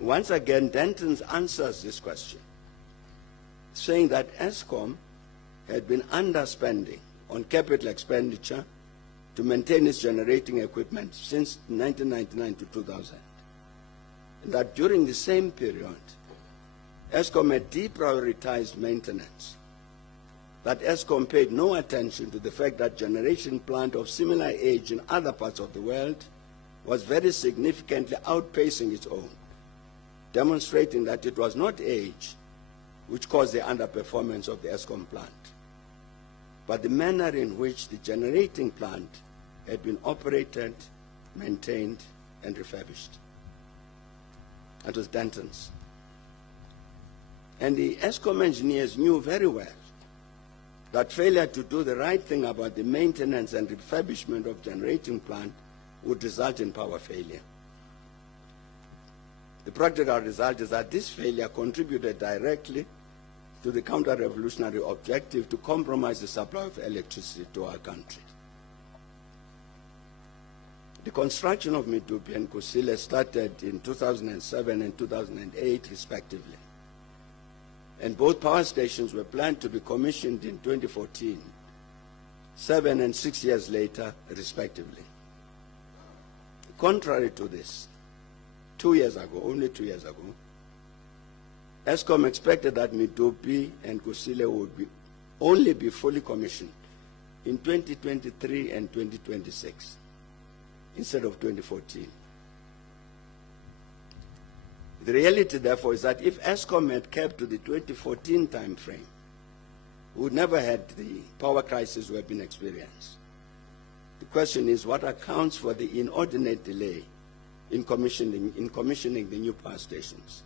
Once again, Denton answers this question, saying that Eskom had been underspending on capital expenditure to maintain its generating equipment since 1999 to 2000. And that during the same period, Eskom had deprioritized maintenance, that Eskom paid no attention to the fact that generation plant of similar age in other parts of the world was very significantly outpacing its own, demonstrating that it was not age which caused the underperformance of the Eskom plant, but the manner in which the generating plant had been operated, maintained, and refurbished. That was Denton's. And the Eskom engineers knew very well that failure to do the right thing about the maintenance and refurbishment of generating plant would result in power failure. The practical result is that this failure contributed directly to the counter-revolutionary objective to compromise the supply of electricity to our country. The construction of Medupi and Kusile started in 2007 and 2008 respectively, and both power stations were planned to be commissioned in 2014, 7 and 6 years later respectively. Contrary to this, 2 years ago, only 2 years ago, Eskom expected that Medupi and Kusile would only be fully commissioned in 2023 and 2026 instead of 2014. The reality, therefore, is that if Eskom had kept to the 2014 time frame, we would never had the power crisis we have been experiencing. The question is, what accounts for the inordinate delay in commissioning the new power stations?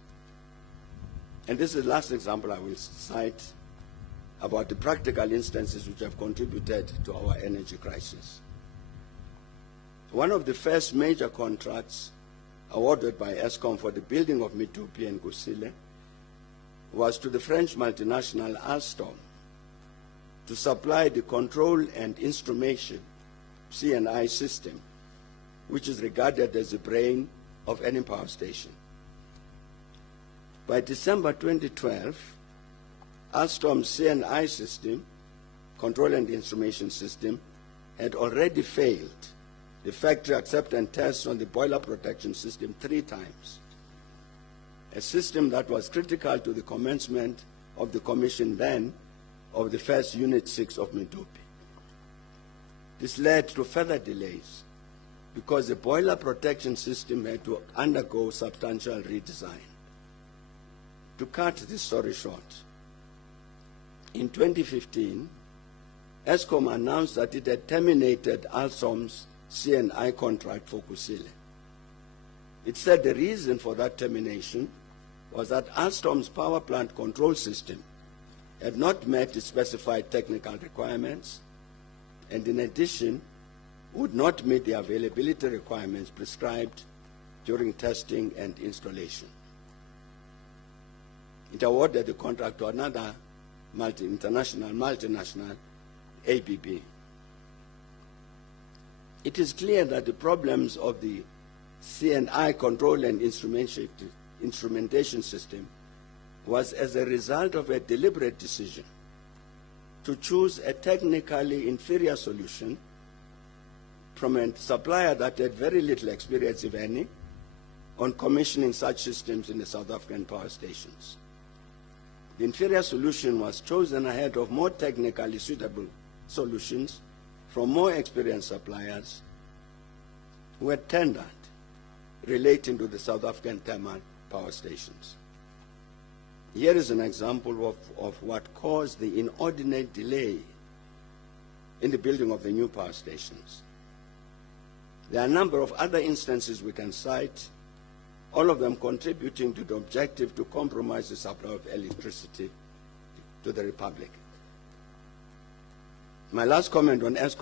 And this is the last example I will cite about the practical instances which have contributed to our energy crisis. One of the first major contracts awarded by Eskom for the building of Medupi and Kusile was to the French multinational Alstom to supply the control and instrumentation C&I system, which is regarded as the brain of any power station. By December 2012, Alstom's C&I system, control and instrumentation system, had already failed the factory acceptance tests on the boiler protection system 3 times, a system that was critical to the commencement of the commission then of the first Unit 6 of Medupi. This led to further delays because the boiler protection system had to undergo substantial redesign. To cut this story short, in 2015, Eskom announced that it had terminated Alstom's C&I contract for Kusile. It said the reason for that termination was that Alstom's power plant control system had not met the specified technical requirements, and in addition, would not meet the availability requirements prescribed during testing and installation. It awarded the contract to another multinational, ABB. It is clear that the problems of the C&I control and instrumentation system was as a result of a deliberate decision to choose a technically inferior solution from a supplier that had very little experience, if any, on commissioning such systems in the South African power stations. The inferior solution was chosen ahead of more technically suitable solutions from more experienced suppliers who had tendered relating to the South African thermal power stations. Here is an example of what caused the inordinate delay in the building of the new power stations. There are a number of other instances we can cite, all of them contributing to the objective to compromise the supply of electricity to the Republic. My last comment on Eskom.